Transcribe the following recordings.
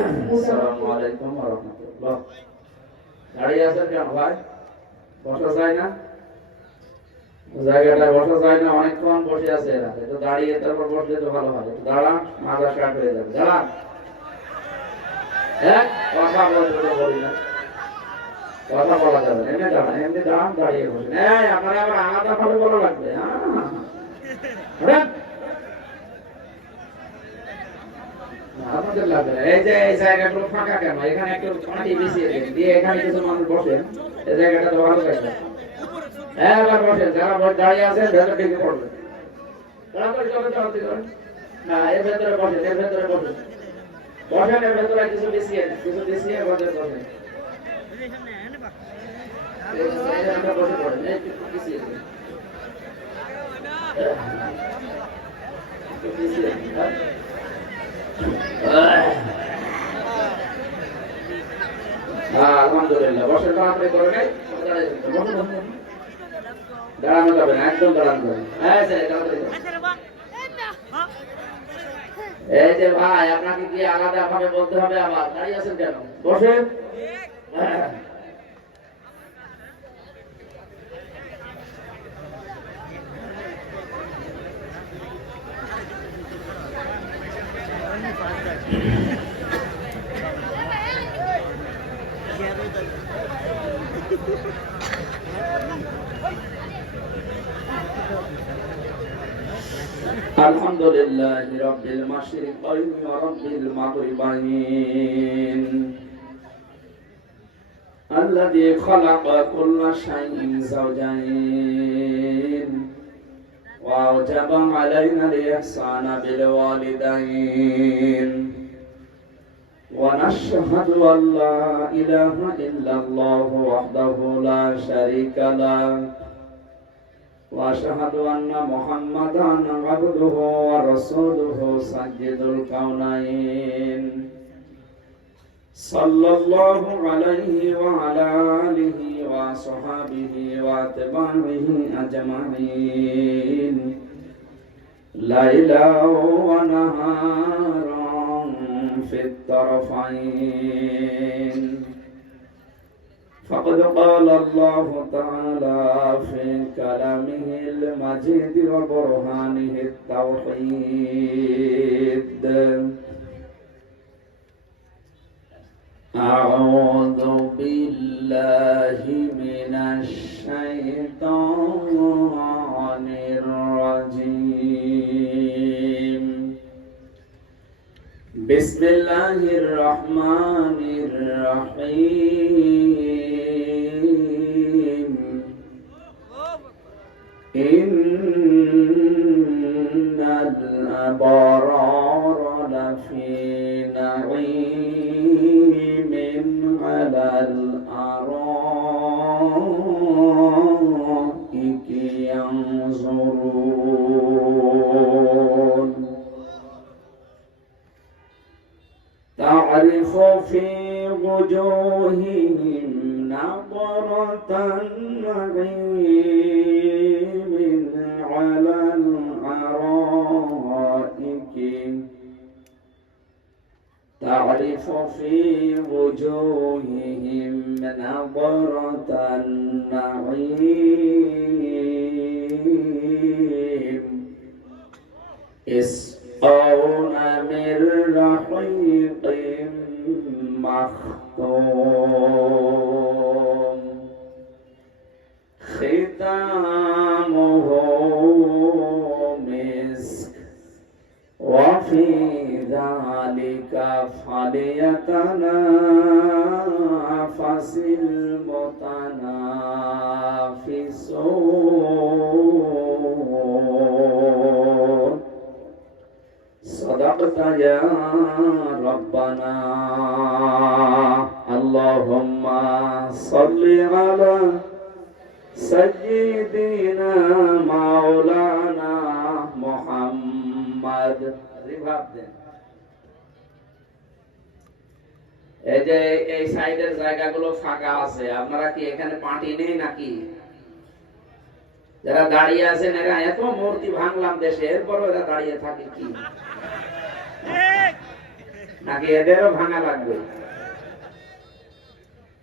আসসালামু আলাইকুম ওয়া রাহমাতুল্লাহ। দাঁড়িয়ে আছেন কেন ভাই? বসা যায় না? জায়গাটা বসা যায় না, অনেকক্ষণ বসে আছে এরা। একটু দাঁড়িয়ে তারপর বসলে তো ভালো হয়। একটু দাঁড়ান, মাথা স্টার্ট হয়ে যাবে। দাঁড়ান। হ্যাঁ, কথা বলতে বলি না, কথা বলা যাবে না। এমনি দাঁড়ান, এমনি দাঁড়ান, দাঁড়িয়ে বসেন। এই আপনারা আবার আলাদা ভাবে বলা লাগবে। হ্যাঁ, আমাদের লাগবে না। এই যে এই জায়গাগুলো ফাঁকা কেন? এখানে একটু মাটি বিছিয়ে দিন, দিয়ে এখানে কিছু মানুষ বসেন। এই জায়গাটা তো ভালো জায়গা। হ্যাঁ, এবার বসেন। যারা দাঁড়িয়ে আছেন ভেতর দিকে পড়বেন। তাড়াতাড়ি চলে তাড়াতাড়ি চলে। না, এর ভেতরে বসেন, এর ভেতরে বসেন। বসেন, এর ভেতরে কিছু বিছিয়ে দিন, কিছু বিছিয়ে বসেন বসেন। বসে পড়েন, এই একটু বিছিয়ে দিন। একটু বিছিয়ে দিন, হ্যাঁ। আলহামদুলিল্লাহ। বসে তাড়াতাড়ি করে নেই, দাঁড়ানো যাবে না, একদম দাঁড়ানো যাবে। এই যে ভাই, আপনাকে কি আলাদা ভাবে বলতে হবে? আবার দাঁড়িয়ে আছেন কেন? বসেন। আলহামদুলিল্লাহি রাব্বিল মাশরিকাইন ওয়া রাব্বিল মাগরিবাইন আল্লাযী খালাকা কুল্লা শাইইন যাওজাইন ওয়া আওজাবা আলাইনাল ইহসানা বিল ওয়ালিদাইন ওয়া নাশহাদু আল্লা ইলাহা ইল্লাল্লাহু ওয়াহদাহু লা শারীকা লাহু وأشهد أن محمدا عبده ورسوله سيد الكونين صلى الله عليه وعلى آله وصحبه وأتباعه أجمعين ليلا ونهارا في الطرفين فقد قال الله تعالى في كلامه المجيد وبرهانه التوحيد أعوذ بالله من الشيطان الرجيم بسم الله الرحمن الرحيم إن الأبرار لفي نعيم على الأرائك ينظرون تعرف في وجوههم نضرة النعيم على الأرائك تعرف في وجوههم نضرة النعيم يسقون من رحيق مختوم ختامه مسك وفي ذلك فليتنافس المتنافسون صدقت يا ربنا اللهم صل على سيدنا مولانا محمد এই যে এই সাইডের জায়গাগুলো ফাঁকা আছে, আপনারা কি এখানে পার্টি নেই নাকি? যারা দাঁড়িয়ে আছেন এরা এত মূর্তি ভাঙলাম দেশে, এরপরও এরা দাঁড়িয়ে থাকে কি? আগে এদেরও ভাঙা লাগবে।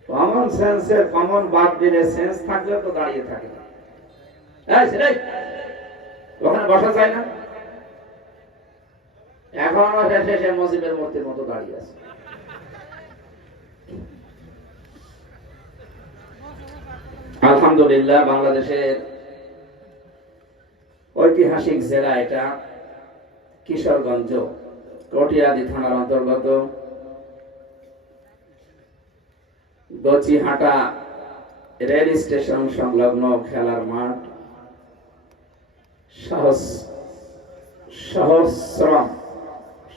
কমন সেন্সের কমন বাদ দিলে সেন্স থাকলে তো দাঁড়িয়ে থাকে। ওখানে বসা যায় না, এখনো শেষে মজিবের মূর্তির মতো দাঁড়িয়ে আছে। আলহামদুলিল্লাহ, বাংলাদেশের ঐতিহাসিক জেলা এটা, কিশোরগঞ্জ কটিয়াদি থানার অন্তর্গত গচিহাটা রেল স্টেশন সংলগ্ন খেলার মাঠ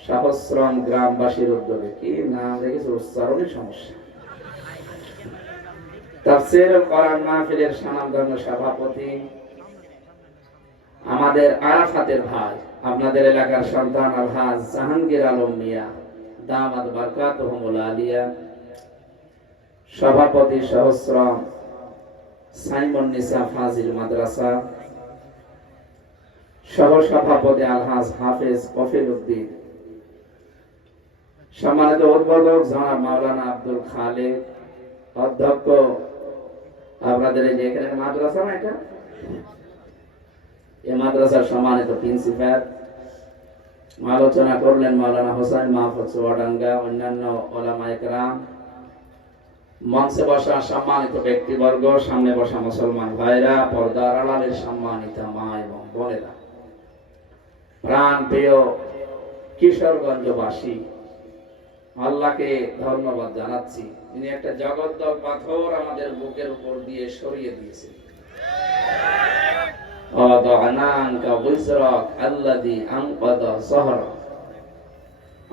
সহস্রম গ্রামবাসীর উদ্যোগে, কি নাম রেখেছে, উচ্চারণের সমস্যা। তাফসীর কোরআন মাহফিলের স্বনামধন্য সভাপতি আমাদের আরাফাতের ভাই, আপনাদের এলাকার সন্তান আলহাজ জাহাঙ্গীর আলম মিয়া দামাত বারকাতুহুমুল আলিয়া, সভাপতি সহস্রম সাইমন নিসা ফাজিল মাদ্রাসা, সহ সভাপতি আলহাজ হাফেজ কফিল উদ্দিন, সম্মানিত উদ্বোধক জনাব মাওলানা আব্দুল খালেক, অধ্যক্ষ আপনাদের এই যে এখানে মাদ্রাসা না এটা, এই মাদ্রাসার সম্মানিত প্রিন্সিপাল, আলোচনা করলেন মাওলানা হোসেন মাহফুজ চুয়াডাঙ্গা, অন্যান্য ওলামায়ে কেরাম, মঞ্চে বসা সম্মানিত ব্যক্তিবর্গ, সামনে বসা মুসলমান ভাইরা, পর্দার আড়ালের সম্মানিত মা এবং বোনেরা, প্রাণ প্রিয় কিশোরগঞ্জবাসী, আল্লাহকে ধন্যবাদ জানাচ্ছি। তিনি একটা জগদ্দল পাথর আমাদের বুকের উপর দিয়ে সরিয়ে দিয়েছেন।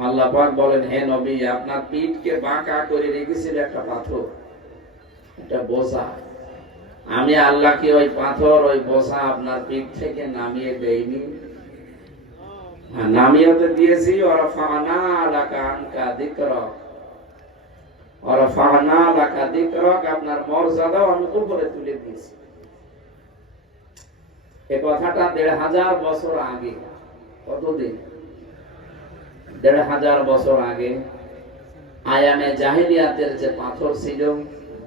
আল্লাহ পাক বলেন, হে নবী, আপনার পিঠকে বাঁকা করে রেখেছিল একটা পাথর, একটা বোঝা। আমি আল্লাহ কি ওই পাথর, ওই বোঝা আপনার পিঠ থেকে নামিয়ে দেইনি? নামিয়ে তো দিয়েছি। ওয়ারাফা'না লাকা আনকা যিকরাক, ওয়ারাফা'না লাকা যিকরাক, আপনার মর্যাদা আমি উপরে তুলে দিয়েছি। এই কথাটা ১৫০০ বছর আগে, কতদিন? ১৫০০ বছর আগে আয়ামে জাহিলিয়াতের যে পাথর ছিল,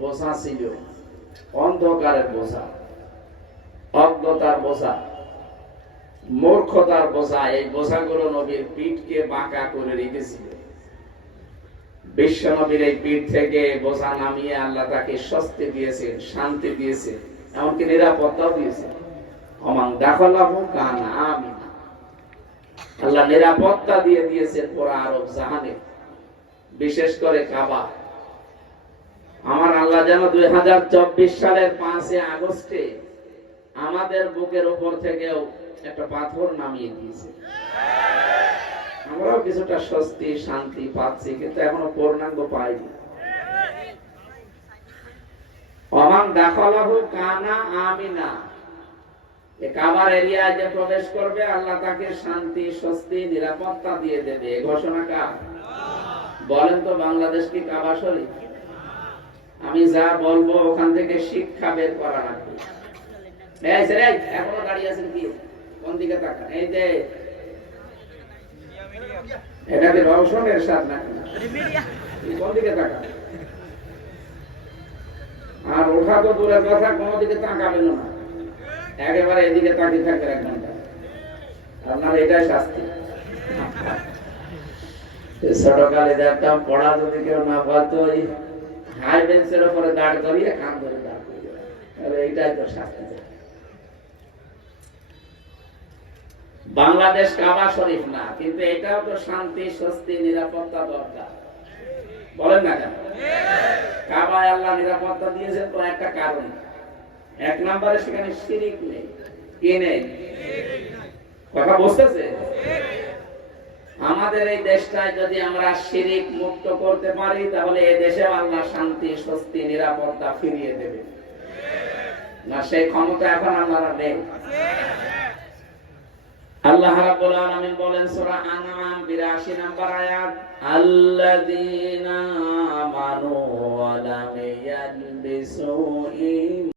বোঝা ছিল, অন্ধকারের বোঝা, অজ্ঞতার বোঝা, মূর্খতার বোঝা, এই বোঝাগুলো নবীর পিঠকে বাঁকা করে রেখেছিল। বিশ্ব নবীর এই পিঠ থেকে বোঝা নামিয়ে আল্লাহ তাকে স্বস্তি দিয়েছেন, শান্তি দিয়েছেন, এমনকি নিরাপত্তাও দিয়েছেন। ওমান দাখালাহু কানা আমিনা, আল্লাহ নিরাপত্তা দিয়ে দিয়েছেন পুরো আরব জাহানে, বিশেষ করে কাবা। আমার আল্লাহ যেন ২০২৪ সালের ৫ আগস্টে আমাদের বুকের উপর থেকেও একটা পাথর নামিয়ে দিয়েছে। আমরাও কিছুটা স্বস্তি শান্তি পাচ্ছি, কিন্তু এখনো পূর্ণাঙ্গ পাইনি। ওমান দাখালাহু কানা আমিনা, এই কাবার এরিয়ায় যে প্রবেশ করবে আল্লাহ তাকে শান্তি, স্বস্তি, নিরাপত্তা দিয়ে দেবে। এই ঘোষণা কার? বলেন তো, বাংলাদেশ কি কাবা শরীফ? আমি যা বলবো ওখান থেকে শিক্ষা বের করা লাগবে। এখনো দাঁড়িয়ে আছেন কি? কোন দিকে তাকান? এই যে এটা কি রওশনের সাথ না? কোন দিকে তাকান? আর ওঠা তো দূরের কথা, কোনো দিকে তাকাবেন না, একেবারে এদিকে তাকিয়ে থাকবে ১ ঘন্টা। আপনার এটাই শাস্তি। ছোটকালে দেখতাম, পড়া যদি কেউ না পারতো, ওই হাই বেঞ্চের উপরে দাঁড় করিয়ে কান ধরে দাঁড় করিয়ে, এইটাই তো শাস্তি। বাংলাদেশ কাবা শরীফ না, কিন্তু এটাও তো শান্তি, স্বস্তি, নিরাপত্তা দরকার, বলেন না কেন? কাবায় আল্লাহ নিরাপত্তা দিয়েছেন তো একটা কারণ। ১ নম্বরে সেখানে শিরিক নেই। কি নেই? কথা বুঝতেছে? আমাদের এই দেশটায় যদি আমরা শিরিক মুক্ত করতে পারি, তাহলে এই দেশে আল্লাহ শান্তি, স্বস্তি, নিরাপত্তা ফিরিয়ে দেবে। না, সেই ক্ষমতা এখন আল্লাহর নেই। আল্লাহ রাব্বুল আলামিন বলেন সূরা আনআম ৮২ নম্বর আয়াত, আল্লাযীনা আমানু ওয়া লাম ইয়ালবিসু